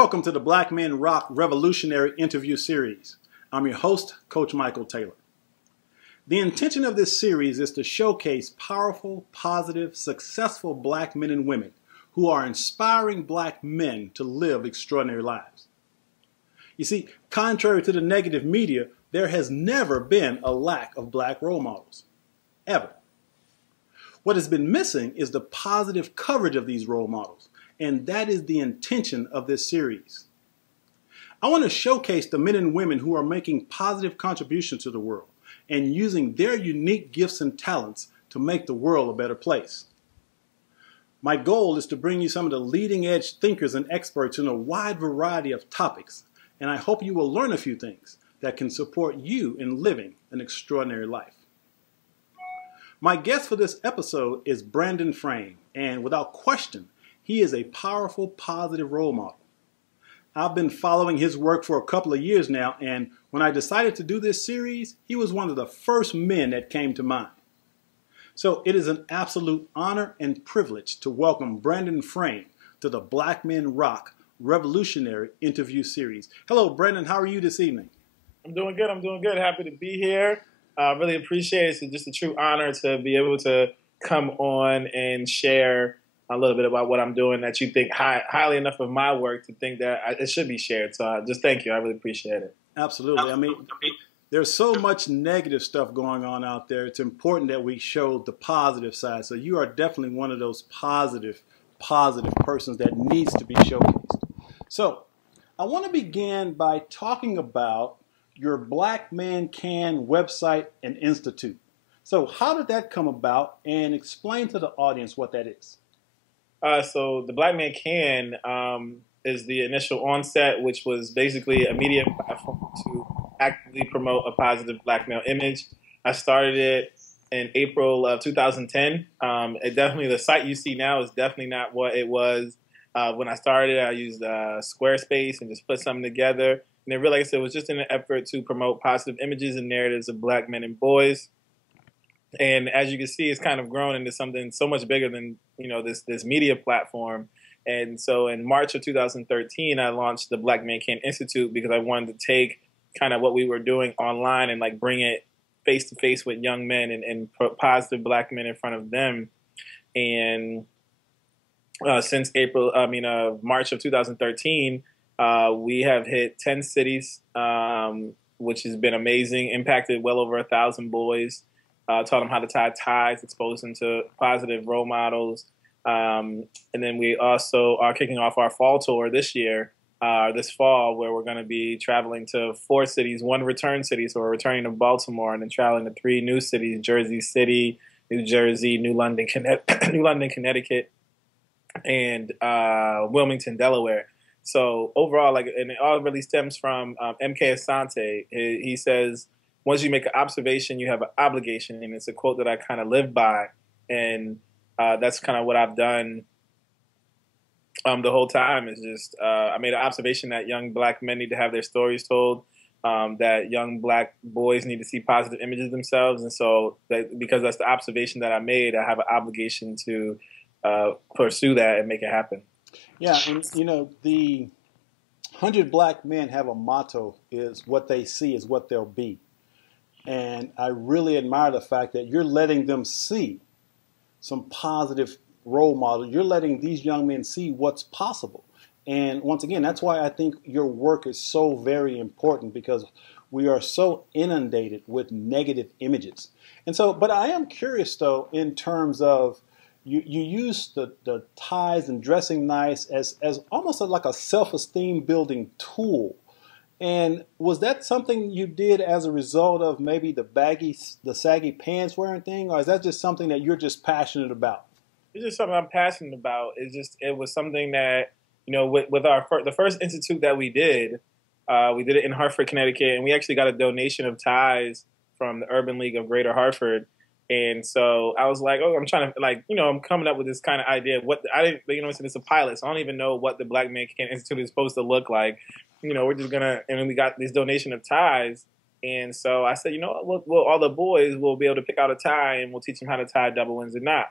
Welcome to the Black Men Rock Revolutionary Interview Series. I'm your host, Coach Michael Taylor. The intention of this series is to showcase powerful, positive, successful black men and women who are inspiring black men to live extraordinary lives. You see, contrary to the negative media, there has never been a lack of black role models, ever. What has been missing is the positive coverage of these role models, and that is the intention of this series. I want to showcase the men and women who are making positive contributions to the world and using their unique gifts and talents to make the world a better place. My goal is to bring you some of the leading edge thinkers and experts in a wide variety of topics, and I hope you will learn a few things that can support you in living an extraordinary life. My guest for this episode is Brandon Frame, and without question, he is a powerful, positive role model. I've been following his work for a couple of years now, and when I decided to do this series, he was one of the first men that came to mind. So it is an absolute honor and privilege to welcome Brandon Frame to the Black Men Rock Revolutionary Interview Series. Hello, Brandon. How are you this evening? I'm doing good. Happy to be here. Really appreciate it. It's just a true honor to be able to come on and share a little bit about what I'm doing that you think highly enough of my work to think that it should be shared. So just thank you. I really appreciate it. Absolutely. I mean, there's so much negative stuff going on out there. It's important that we show the positive side. So you are definitely one of those positive persons that needs to be showcased. So I want to begin by talking about your Black Man Can website and institute. So how did that come about, and explain to the audience what that is? So the Black Man Can is the initial onset, which was basically a media platform to actively promote a positive black male image. I started it in April of 2010. The site you see now is definitely not what it was when I started. I used Squarespace and just put something together. And then, really, like I said, it was just in an effort to promote positive images and narratives of black men and boys. And as you can see, it's kind of grown into something so much bigger than, this media platform. And so in March of 2013, I launched the Black Man Can Institute because I wanted to take kind of what we were doing online and bring it face to face with young men and put positive black men in front of them. And since March of 2013, we have hit 10 cities, which has been amazing, impacted well over 1,000 boys. Taught them how to tie ties, exposed them to positive role models. And then we also are kicking off our fall tour this fall, where we're going to be traveling to 4 cities, 1 return city. So we're returning to Baltimore and then traveling to 3 new cities: Jersey City, New Jersey, New London, Connecticut, and Wilmington, Delaware. So overall, and it all really stems from M.K. Asante. He says, once you make an observation, you have an obligation. And it's a quote that I kind of live by. And that's kind of what I've done the whole time. Is just I made an observation that young black men need to have their stories told, that young black boys need to see positive images of themselves. And so because that's the observation that I made, I have an obligation to pursue that and make it happen. Yeah, and the 100 Black Men have a motto: is what they see is what they'll be. And I really admire the fact that you're letting them see some positive role model. You're letting these young men see what's possible. And once again, that's why I think your work is so very important, because we are so inundated with negative images. And so, but I am curious though, in terms of you use the ties and dressing nice as almost like a self-esteem building tool. And was that something you did as a result of maybe the saggy pants wearing thing, or is that just something that you're just passionate about? It's just something I'm passionate about. It was something that, with the first institute that we did it in Hartford, Connecticut, and we actually got a donation of ties from the Urban League of Greater Hartford. And so I was like, I'm trying to I'm coming up with this kind of idea of it's a pilot, so I don't even know what the Black Man Can Institute is supposed to look like. We're just and then we got this donation of ties. And so I said, all the boys will be able to pick out a tie, and we'll teach them how to tie double ends and knot.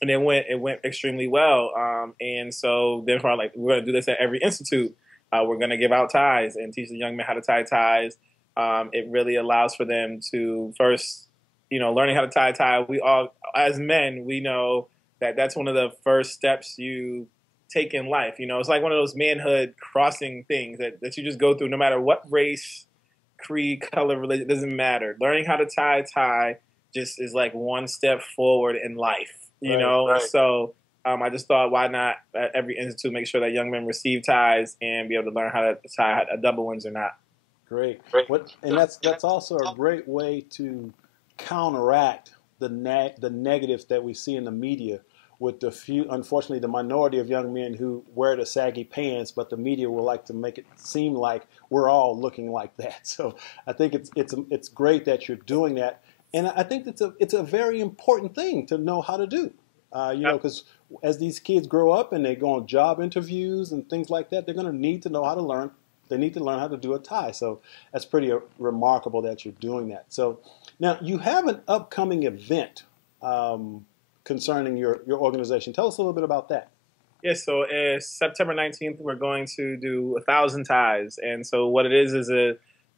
and it went extremely well. And so then we're like, we're going to do this at every institute. We're going to give out ties and teach the young men how to tie ties. It really allows for them to first, learning how to tie a tie. We all, as men, we know that that's one of the first steps you take in life. It's like one of those manhood crossing things that you just go through no matter what race, creed, color, religion, it doesn't matter. Learning how to tie a tie just is like one step forward in life, Right. So I just thought, why not at every institute make sure that young men receive ties and be able to learn how to tie a double ones or not. Great. And that's also a great way to counteract the negatives that we see in the media with the few, unfortunately, the minority of young men who wear the saggy pants, but the media will like to make it seem like we're all looking like that. So I think it's great that you're doing that, and I think it's a very important thing to know how to do. Because as these kids grow up and they go on job interviews and things like that, they're going to need to know how to learn. They need to learn how to do a tie. So that's pretty remarkable that you're doing that. So now you have an upcoming event concerning your organization. Tell us a little bit about that. Yes, so September 19th, we're going to do 1,000 ties. And so what it is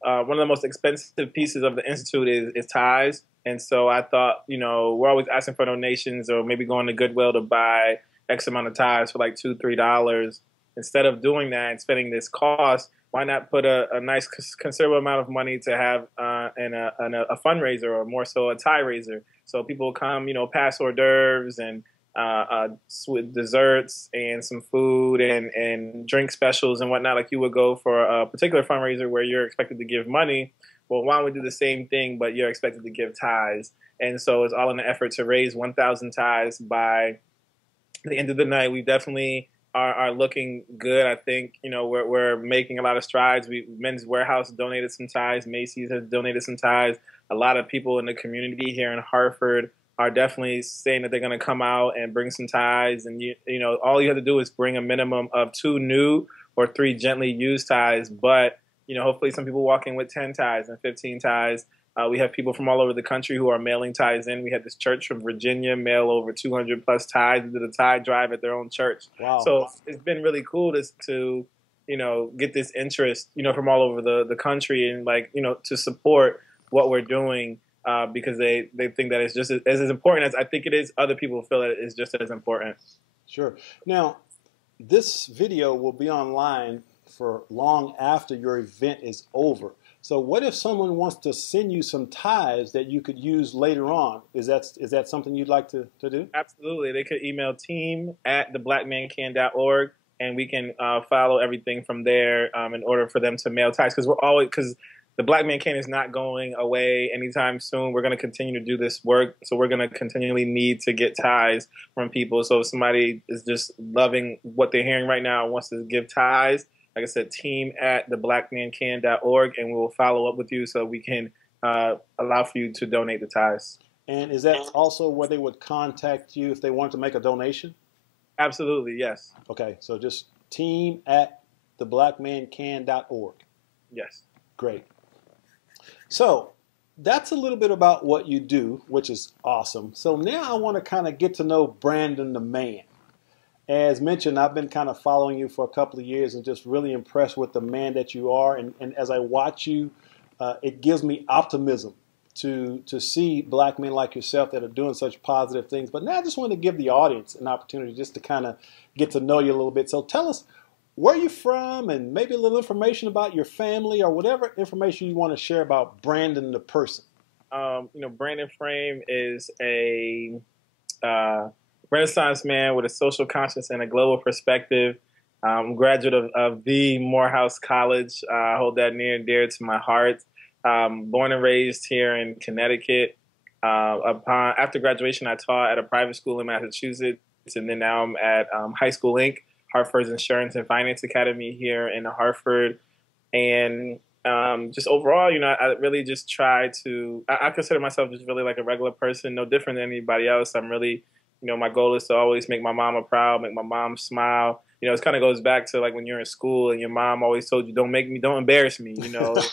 one of the most expensive pieces of the Institute is ties. And so I thought, we're always asking for donations or maybe going to Goodwill to buy X amount of ties for like $2, $3. Instead of doing that and spending this cost, why not put a nice considerable amount of money to have in a fundraiser, or more so a tie raiser? So people come, pass hors d'oeuvres and sweet desserts and some food and drink specials and whatnot, like you would go for a particular fundraiser where you're expected to give money. Well, why don't we do the same thing, but you're expected to give ties? And so it's all in an effort to raise 1,000 ties by the end of the night. We definitely are looking good. I think, we're making a lot of strides. Men's Warehouse donated some ties. Macy's has donated some ties. A lot of people in the community here in Hartford are definitely saying that they're going to come out and bring some ties. And, all you have to do is bring a minimum of 2 new or 3 gently used ties. But, hopefully some people walk in with 10 ties and 15 ties. We have people from all over the country who are mailing ties in. We had this church from Virginia mail over 200 plus ties. We did a tie drive at their own church. Wow. So it's been really cool to get this interest, from all over the country and to support what we're doing because they think that it's just as important as I think it is. Other people feel that it's just as important. Sure. Now, this video will be online for long after your event is over. So what if someone wants to send you some ties that you could use later on? Is that something you'd like to do? Absolutely. They could email team@theblackmancan.org, and we can follow everything from there in order for them to mail ties. Because the Black Man Can is not going away anytime soon. We're going to continue to do this work. So we're going to continually need to get ties from people. So if somebody is just loving what they're hearing right now and wants to give ties, like I said, team@theblackmancan.org, and we will follow up with you so we can allow for you to donate the ties. And is that also where they would contact you if they wanted to make a donation? Absolutely, yes. Okay, so just team@theblackmancan.org. Yes. Great. So that's a little bit about what you do, which is awesome. So now I want to kind of get to know Brandon the man. As mentioned, I've been kind of following you for a couple of years and just really impressed with the man that you are. And as I watch you, it gives me optimism to see black men like yourself that are doing such positive things. But now I just want to give the audience an opportunity just to kind of get to know you a little bit. So tell us where you're from and maybe a little information about your family or whatever information you want to share about Brandon the person. Brandon Frame is a Renaissance man with a social conscience and a global perspective. I'm a graduate of the Morehouse College. I hold that near and dear to my heart. Born and raised here in Connecticut. After graduation, I taught at a private school in Massachusetts, and then now I'm at High School Inc., Hartford's Insurance and Finance Academy here in Hartford. And just overall, I really just try to, I consider myself just really like a regular person, no different than anybody else. I'm really, my goal is to always make my mama proud, make my mom smile. It kind of goes back to like when you're in school and your mom always told you, don't embarrass me, one of those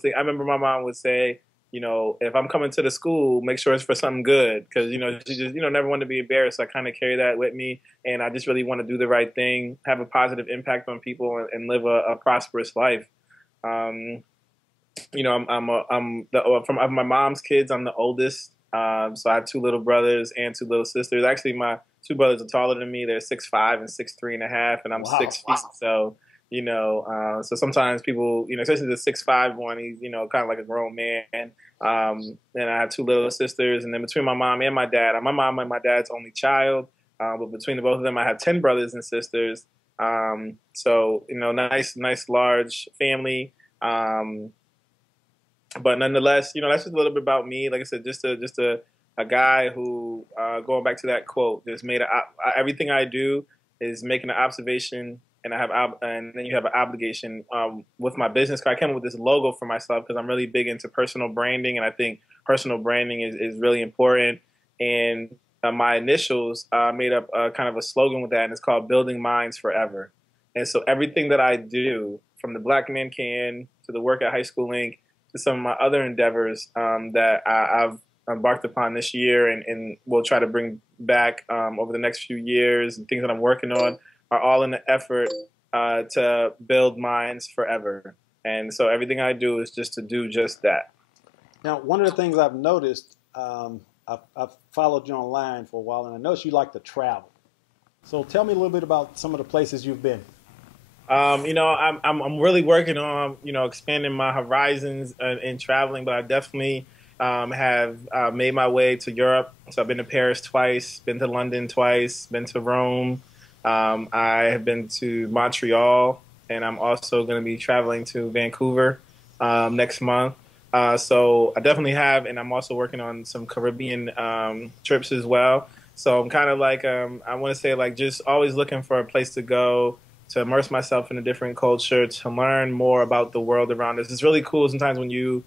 things. I remember my mom would say, if I'm coming to the school, make sure it's for something good, because she just never wanted to be embarrassed. So I kind of carry that with me, and I just really want to do the right thing, have a positive impact on people, and live a prosperous life. I'm from my mom's kids. I'm the oldest, so I have two little brothers and two little sisters. Actually, my two brothers are taller than me. They're 6'5" and 6'3.5", and I'm 6 feet. So. So sometimes people, especially the 6'5" one, he's, kind of like a grown man. And I have two little sisters, and then between my mom and my dad, my mom and my dad's only child, but between the both of them, I have 10 brothers and sisters. Nice, large family. But nonetheless, that's just a little bit about me. Like I said, just a guy who, going back to that quote, just everything I do is making an observation. And and then you have an obligation with my business card. I came up with this logo for myself because I'm really big into personal branding, and I think personal branding is really important. And my initials made up kind of a slogan with that, and it's called "Building Minds Forever." And so everything that I do, from the Black Man Can to the work at High School Inc. to some of my other endeavors that I've embarked upon this year, and will try to bring back over the next few years, and things that I'm working on, are all in the effort to build minds forever. And so everything I do is just to do just that. Now, one of the things I've noticed, I've followed you online for a while, and I noticed you like to travel. So tell me a little bit about some of the places you've been. I'm really working on, expanding my horizons in traveling, but I definitely have made my way to Europe. So I've been to Paris twice, been to London twice, been to Rome. I have been to Montreal, and I'm also going to be traveling to Vancouver next month. So I definitely have, and I'm also working on some Caribbean trips as well. So I'm kind of like, I want to say, like, just always looking for a place to go, to immerse myself in a different culture, to learn more about the world around us. It's really cool sometimes when you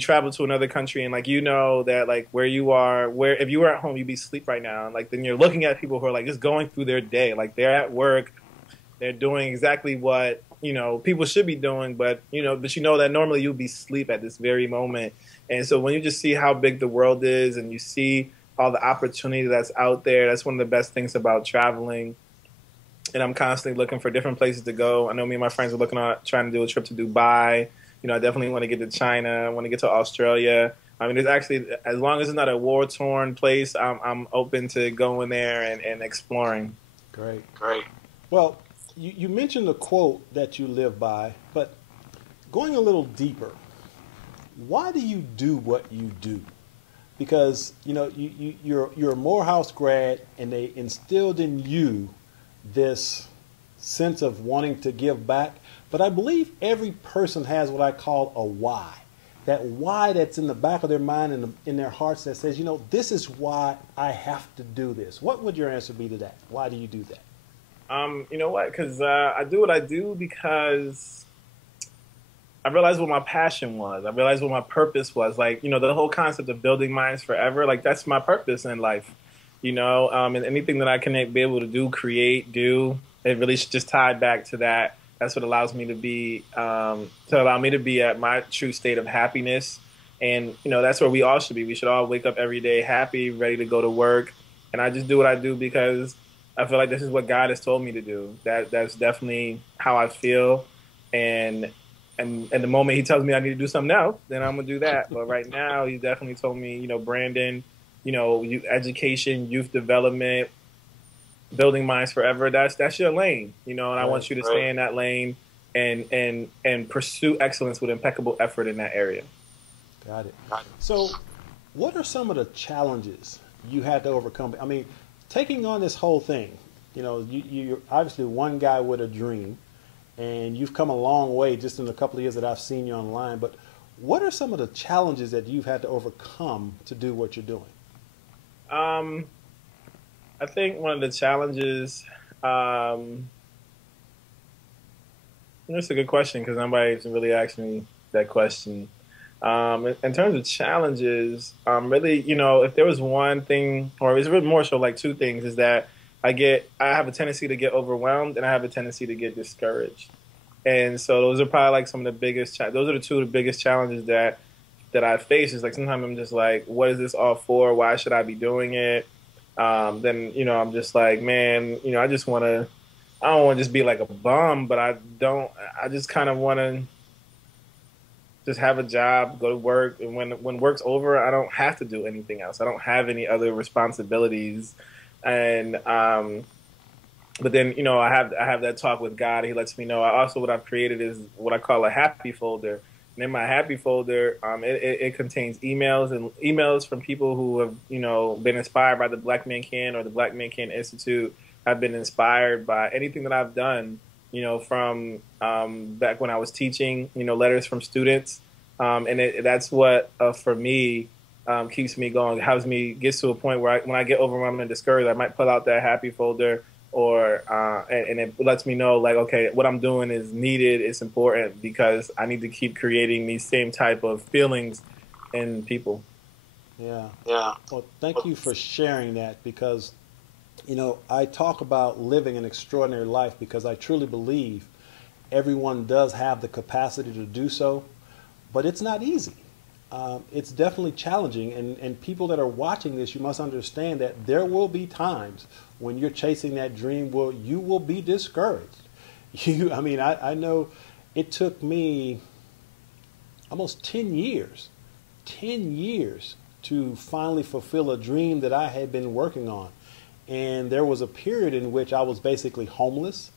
travel to another country and, like, that, like, where you are, if you were at home, you'd be asleep right now. And, like, then you're looking at people who are, like, just going through their day. Like, they're at work. They're doing exactly what, people should be doing. But that normally you'll be asleep at this very moment. And so when you just see how big the world is, and you see all the opportunity that's out there, that's one of the best things about traveling. And I'm constantly looking for different places to go. I know me and my friends are trying to do a trip to Dubai. I definitely want to get to China. I want to get to Australia. I mean, there's actually, as long as it's not a war-torn place, I'm open to going there and exploring. Great. Well, you mentioned a quote that you live by, but going a little deeper, why do you do what you do? Because, you're a Morehouse grad, and they instilled in you this sense of wanting to give back. But I believe every person has what I call a why. That why that's in the back of their mind and in their hearts that says, this is why I have to do this. What would your answer be to that? Why do you do that? You know what? Because I do what I do because I realized what my passion was. I realized what my purpose was. Like, the whole concept of building minds forever, like, that's my purpose in life. And anything that I can be able to do, create, do, it really just tied back to that. That's what allows me to be, at my true state of happiness. And, that's where we all should be. We should all wake up every day happy, ready to go to work. And I just do what I do because I feel like this is what God has told me to do. That's definitely how I feel. And the moment he tells me I need to do something else, then I'm going to do that. But right now, he definitely told me, Brandon, education, youth development, building minds forever, that's your lane, and I want you to stay in that lane and pursue excellence with impeccable effort in that area. Got it. So what are some of the challenges you had to overcome? I mean, taking on this whole thing, you're obviously one guy with a dream, and you've come a long way just in a couple of years that I've seen you online, but what are some of the challenges that you've had to overcome to do what you're doing? I think one of the challenges, that's a good question because nobody's really asked me that question. In terms of challenges, really, if there was one thing, or it's really more so like two things, is that I have a tendency to get overwhelmed, and I have a tendency to get discouraged. And so those are probably like some of the biggest, those are the two of the biggest challenges that that I face is like sometimes I'm just like, what is this all for? Why should I be doing it? Then I'm just like, man, I just want to. I don't want to just be like a bum, but I don't. I just kind of want to just have a job, go to work, and when work's over, I don't have to do anything else. I don't have any other responsibilities, and but then I have that talk with God. He lets me know. What I've created is what I call a happy folder. And in my happy folder, it contains emails from people who have been inspired by the Black Man Can or the Black Man Can Institute. I've been inspired by anything that I've done. From back when I was teaching, letters from students. And that's what, for me, keeps me going, gets to a point where when I get overwhelmed and discouraged, I might pull out that happy folder and it lets me know, like, okay, what I'm doing is needed, it's important, because I need to keep creating these same type of feelings in people. Yeah. Well, thank you for sharing that, because I talk about living an extraordinary life because I truly believe everyone does have the capacity to do so, but it's not easy. It's definitely challenging, and people that are watching this, you must understand that there will be times when you're chasing that dream where you will be discouraged. I know it took me almost 10 years to finally fulfill a dream that I had been working on. And there was a period in which I was basically homeless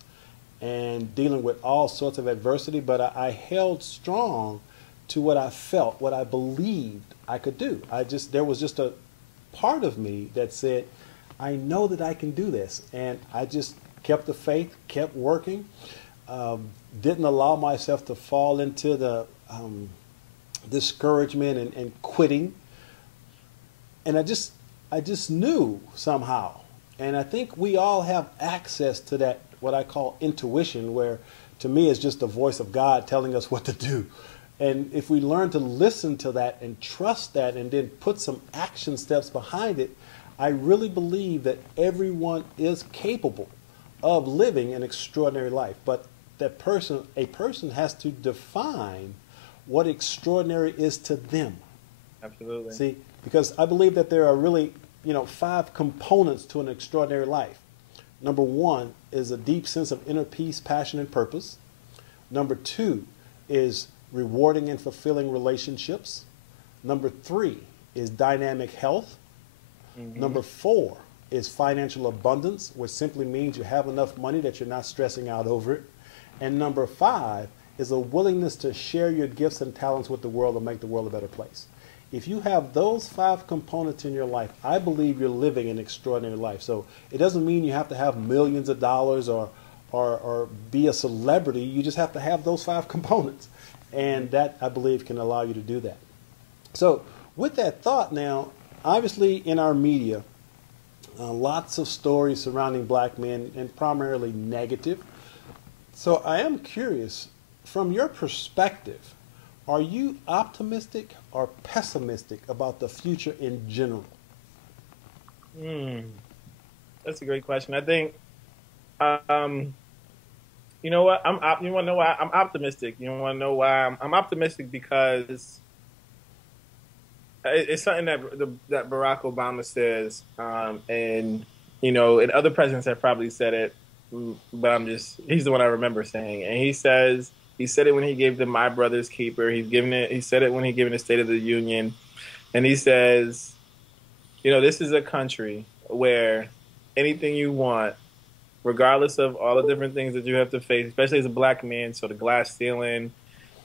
and dealing with all sorts of adversity, but I held strong to what I felt, what I believed I could do. There was just a part of me that said, I know that I can do this. And I just kept the faith, kept working, didn't allow myself to fall into the discouragement and quitting. And I just knew somehow. And I think we all have access to that, what I call intuition, where to me is just the voice of God telling us what to do. And if we learn to listen to that and trust that and then put some action steps behind it, I really believe that everyone is capable of living an extraordinary life. But a person has to define what extraordinary is to them. Absolutely. See, because I believe that there are really 5 components to an extraordinary life. Number 1 is a deep sense of inner peace, passion, and purpose. Number 2 is rewarding and fulfilling relationships. Number 3 is dynamic health. Mm-hmm. Number 4 is financial abundance, which simply means you have enough money that you're not stressing out over it. And number 5 is a willingness to share your gifts and talents with the world and make the world a better place. If you have those 5 components in your life, I believe you're living an extraordinary life. So it doesn't mean you have to have millions of dollars or be a celebrity. You just have to have those 5 components. And that, I believe, can allow you to do that. So with that thought now, obviously in our media, lots of stories surrounding black men, and primarily negative. So I am curious, from your perspective, are you optimistic or pessimistic about the future in general? That's a great question. I think, you know what? You want to know why I'm optimistic? You want to know why I'm optimistic? Because it's something that Barack Obama says, and and other presidents have probably said it, but he's the one I remember saying, and he said it when he gave the My Brother's Keeper. He said it when he gave the State of the Union, and he says, this is a country where anything you want, regardless of all the different things that you have to face, especially as a black man, so the glass ceiling,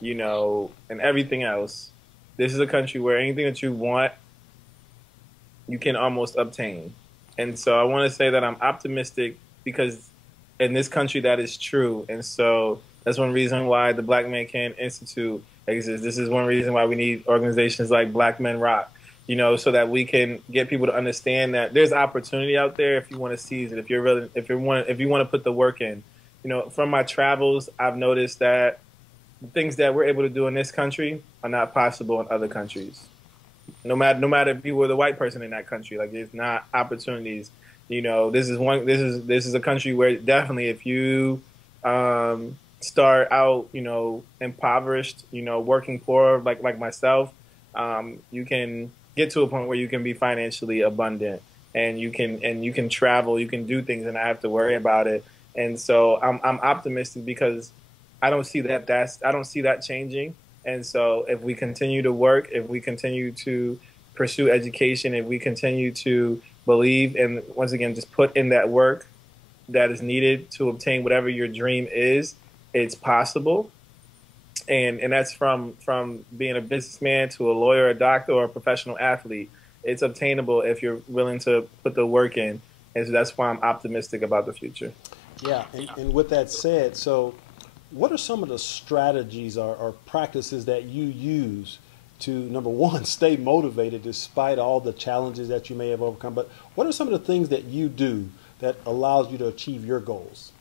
and everything else. This is a country where anything that you want, you can almost obtain. And so I want to say that I'm optimistic because in this country that is true. And so that's one reason why the Black Man Can Institute exists. This is one reason why we need organizations like Black Men Rock, so that we can get people to understand that there's opportunity out there if you want to seize it, if you want to put the work in. From my travels, I've noticed that the things that we're able to do in this country are not possible in other countries. No matter if you were the white person in that country, like there's not opportunities. This is a country where definitely if you start out, impoverished, working poor like myself, you can get to a point where you can be financially abundant, and you can travel, you can do things, and not have to worry about it. And so I'm optimistic because I don't see that changing. And so if we continue to work, if we continue to pursue education, if we continue to believe and once again just put in that work that is needed to obtain whatever your dream is, it's possible. And that's from being a businessman to a lawyer, a doctor, or a professional athlete. It's obtainable if you're willing to put the work in. And so that's why I'm optimistic about the future. Yeah, and with that said, so what are some of the strategies or practices that you use to, number one, stay motivated despite all the challenges that you may have overcome? But what are some of the things that you do that allows you to achieve your goals?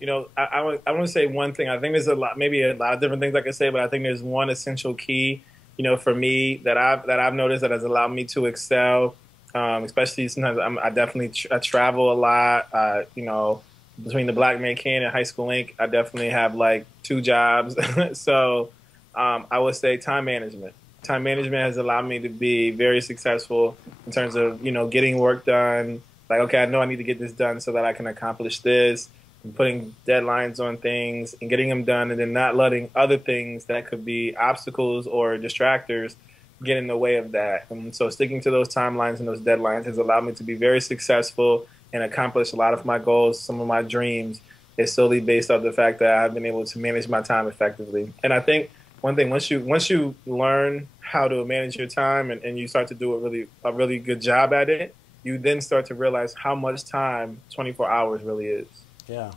You know, I want to say one thing. I think there's maybe a lot of different things I could say, but I think there's one essential key, you know, for me that I've noticed that has allowed me to excel. Especially sometimes I travel a lot. You know, between the Black Man Can and High School Inc., I definitely have like 2 jobs. So I would say time management. Time management has allowed me to be very successful in terms of, you know, getting work done. Like, okay, I know I need to get this done so that I can accomplish this. And putting deadlines on things and getting them done, and then not letting other things that could be obstacles or distractors get in the way of that. And so sticking to those timelines and those deadlines has allowed me to be very successful and accomplish a lot of my goals. Some of my dreams is solely based off the fact that I've been able to manage my time effectively. And I think one thing, once you learn how to manage your time and you start to do a really good job at it, you then start to realize how much time 24 hours really is. Yeah.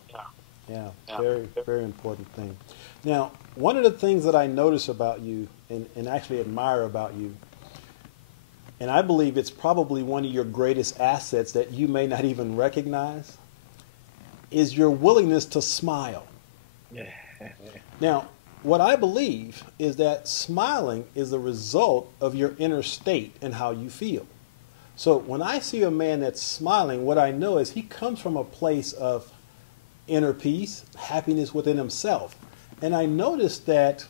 Very, very important thing. Now, one of the things that I notice about you and actually admire about you, and I believe it's probably one of your greatest assets that you may not even recognize, is your willingness to smile. Yeah. Now, what I believe is that smiling is a result of your inner state and how you feel. So when I see a man that's smiling, what I know is he comes from a place of inner peace, happiness within himself. And I noticed that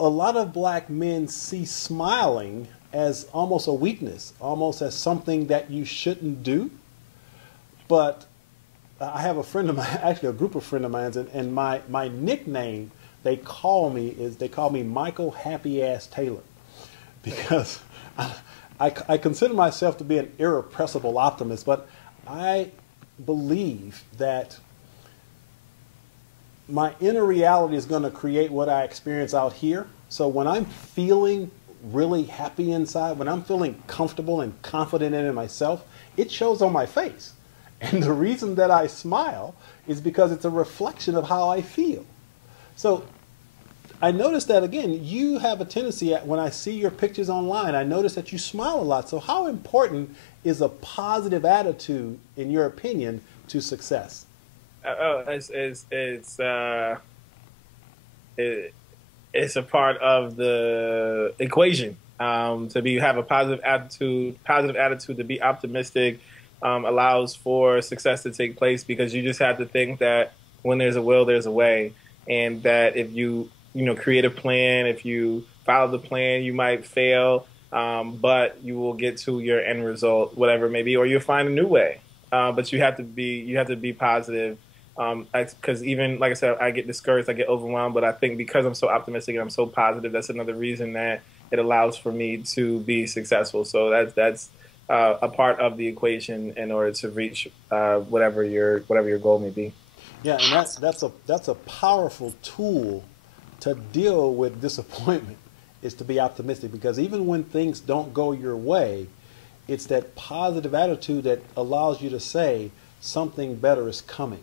a lot of black men see smiling as almost a weakness, almost as something that you shouldn't do. But I have a friend of mine, actually a group of friends of mine, and my nickname they call me Michael Happy Ass Taylor, because I consider myself to be an irrepressible optimist, but I believe that my inner reality is going to create what I experience out here. So when I'm feeling really happy inside, when I'm feeling comfortable and confident in myself, it shows on my face. And the reason that I smile is because it's a reflection of how I feel. So I noticed that, again, you have a tendency, when I see your pictures online, I notice that you smile a lot. So how important is a positive attitude, in your opinion, to success? It's a part of the equation. Have a positive attitude, to be optimistic, allows for success to take place, because you just have to think that when there's a will, there's a way, and that if you create a plan, if you follow the plan, you might fail, but you will get to your end result, whatever it may be, or you'll find a new way. But you have to be positive, because even, like I said, I get discouraged, I get overwhelmed, but I think because I'm so optimistic and I'm so positive, that's another reason that it allows for me to be successful. So that's a part of the equation in order to reach whatever your goal may be. Yeah, and that's a powerful tool to deal with disappointment, is to be optimistic, because even when things don't go your way, it's that positive attitude that allows you to say something better is coming.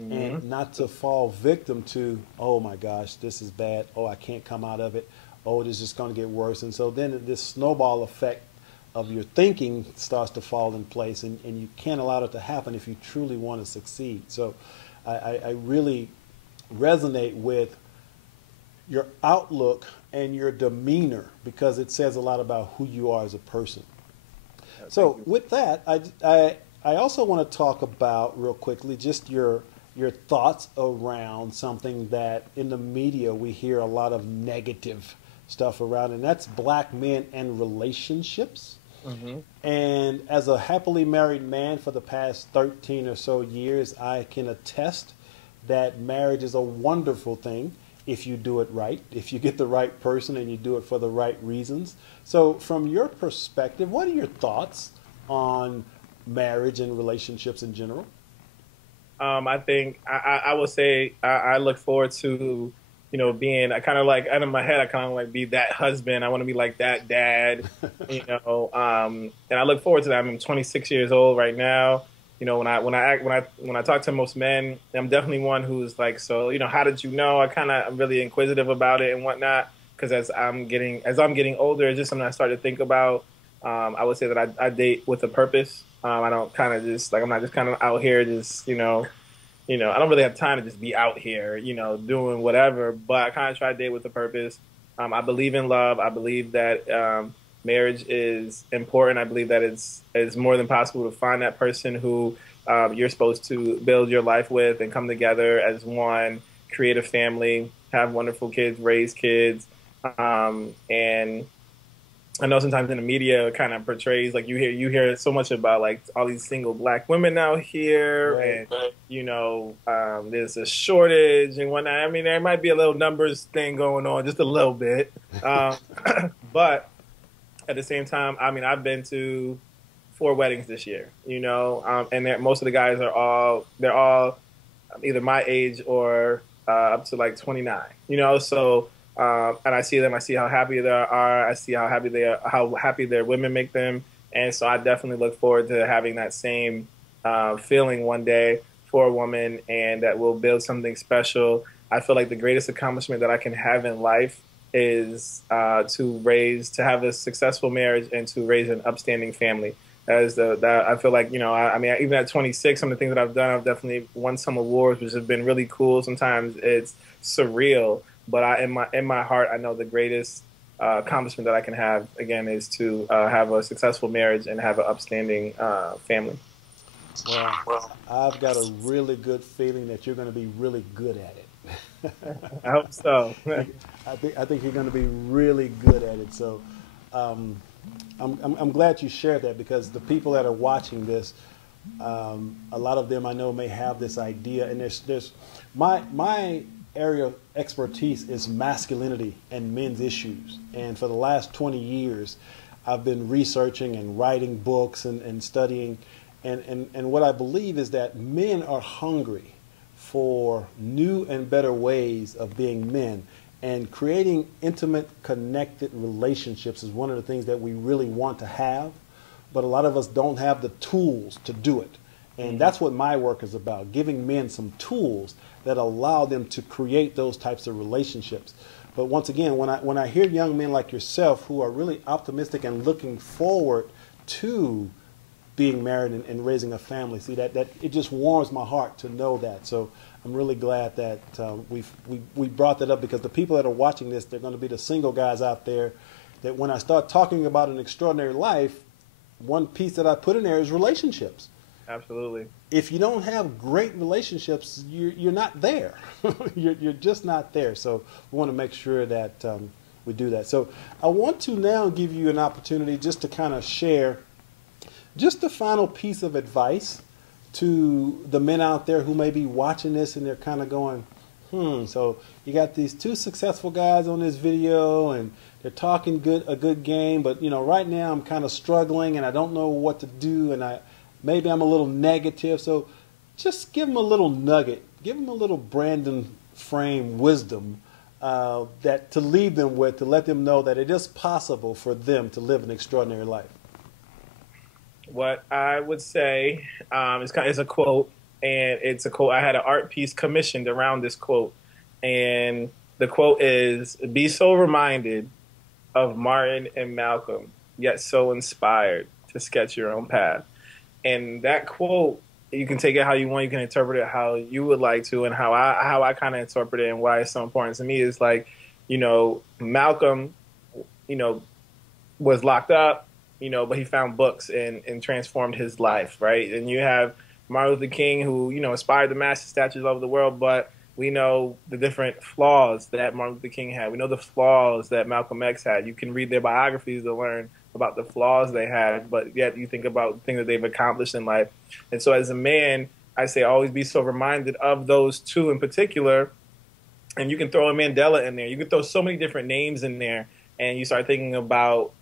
Mm-hmm. And not to fall victim to, oh my gosh, this is bad, oh I can't come out of it, oh this is going to get worse. And so then this snowball effect of your thinking starts to fall in place, and you can't allow it to happen if you truly want to succeed. So I really resonate with your outlook and your demeanor, because it says a lot about who you are as a person. So with that, I also want to talk about, real quickly, just your thoughts around something that in the media we hear a lot of negative stuff around, and that's Black men and relationships. Hmm. And as a happily married man for the past 13 or so years, I can attest that marriage is a wonderful thing if you do it right, if you get the right person and you do it for the right reasons. So, from your perspective, what are your thoughts on marriage and relationships in general? I think I would say I look forward to, being, I kind of like, out of my head, I kind of like be that husband. I want to be like that dad, and I look forward to that. I'm 26 years old right now. When I talk to most men, I'm definitely one who's like, so, how did you know? I'm really inquisitive about it and whatnot. Because as I'm getting older, it's just something I start to think about. I would say that I date with a purpose. I don't kind of just like, I'm not just kind of out here just, I don't really have time to just be out here, doing whatever. But I kind of try to date with a purpose. I believe in love. I believe that marriage is important. I believe that it's more than possible to find that person who you're supposed to build your life with and come together as one, create a family, have wonderful kids, raise kids. And I know sometimes in the media it kind of portrays, like, you hear so much about like all these single Black women out here, Right. and there's a shortage and whatnot. I mean, there might be a little numbers thing going on, just a little bit, but at the same time, I mean, I've been to 4 weddings this year, and most of the guys they're all either my age or up to like 29, so. And I see them. I see how happy they are. I see how happy they are, how happy their women make them. And so I definitely look forward to having that same feeling one day for a woman, and that will build something special. I feel like the greatest accomplishment that I can have in life is to have a successful marriage and to raise an upstanding family. I feel like, I mean, even at 26, some of the things that I've done, I've definitely won some awards, which have been really cool. Sometimes it's surreal. But in my heart, I know the greatest accomplishment that I can have, again, is to have a successful marriage and have an upstanding family. Well, I've got a really good feeling that you're going to be really good at it. I hope so. I think you're going to be really good at it. So I'm glad you shared that, because the people that are watching this, a lot of them I know may have this idea, and there's my area of expertise is masculinity and men's issues. And for the last 20 years, I've been researching and writing books and studying. And what I believe is that men are hungry for new and better ways of being men. And creating intimate, connected relationships is one of the things that we really want to have. But a lot of us don't have the tools to do it. And that's what my work is about, giving men some tools that allow them to create those types of relationships. But once again, when I hear young men like yourself who are really optimistic and looking forward to being married and raising a family, see that it just warms my heart to know that. So I'm really glad that we brought that up, because the people that are watching this, they're going to be the single guys out there that when I start talking about an extraordinary life, one piece that I put in there is relationships. Absolutely. If you don't have great relationships, you're not there. you're just not there. So we want to make sure that we do that. So I want to now give you an opportunity just to kind of share just the final piece of advice to the men out there who may be watching this and they're kind of going, so you got these 2 successful guys on this video and they're talking a good game, but right now I'm kind of struggling and I don't know what to do, and maybe I'm a little negative. So just give them a little nugget, give them a little Brandon Frame wisdom that to leave them with, to let them know that it is possible for them to live an extraordinary life. What I would say is a quote, and it's a quote. I had an art piece commissioned around this quote, and the quote is, "Be so reminded of Martin and Malcolm, yet so inspired to sketch your own path." And that quote, you can take it how you want. You can interpret it how you would like to, and how I kind of interpret it, and why it's so important to me is like, Malcolm, was locked up, but he found books and transformed his life, right? And you have Martin Luther King, who, inspired the masses, statues all over the world, but We know the different flaws that Martin Luther King had. We know the flaws that Malcolm X had. You can read their biographies to learn about the flaws they had, but yet you think about the things that they've accomplished in life. And so as a man, I say always be so reminded of those two in particular. And you can throw a Mandela in there. You can throw so many different names in there, and you start thinking about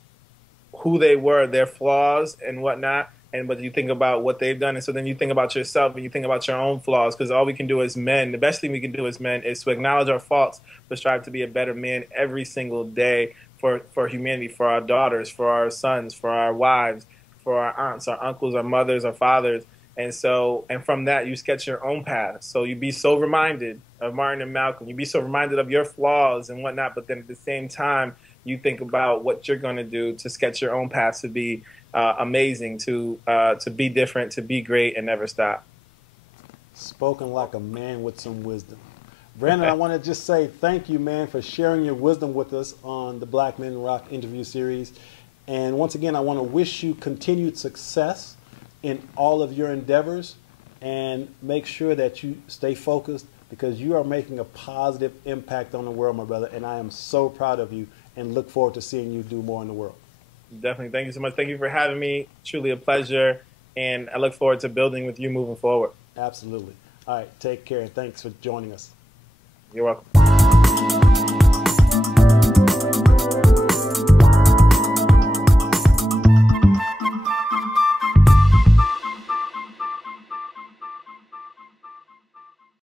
who they were, their flaws and whatnot. But you think about what they've done, and so then you think about yourself and you think about your own flaws, because all we can do as men, the best thing we can do as men is to acknowledge our faults, but strive to be a better man every single day for humanity, for our daughters, for our sons, for our wives, for our aunts, our uncles, our mothers, our fathers. And from that, you sketch your own path. So you be so reminded of Martin and Malcolm. You be so reminded of your flaws and whatnot, but then at the same time, you think about what you're going to do to sketch your own path to be amazing, to be different, to be great, and never stop. Spoken like a man with some wisdom. Brandon, I want to just say thank you, man, for sharing your wisdom with us on the Black Men Rock interview series. And once again, I want to wish you continued success in all of your endeavors, and make sure that you stay focused, because you are making a positive impact on the world, my brother. And I am so proud of you and look forward to seeing you do more in the world. Definitely. Thank you so much. Thank you for having me. Truly a pleasure. And I look forward to building with you moving forward. Absolutely. All right. Take care. And thanks for joining us. You're welcome.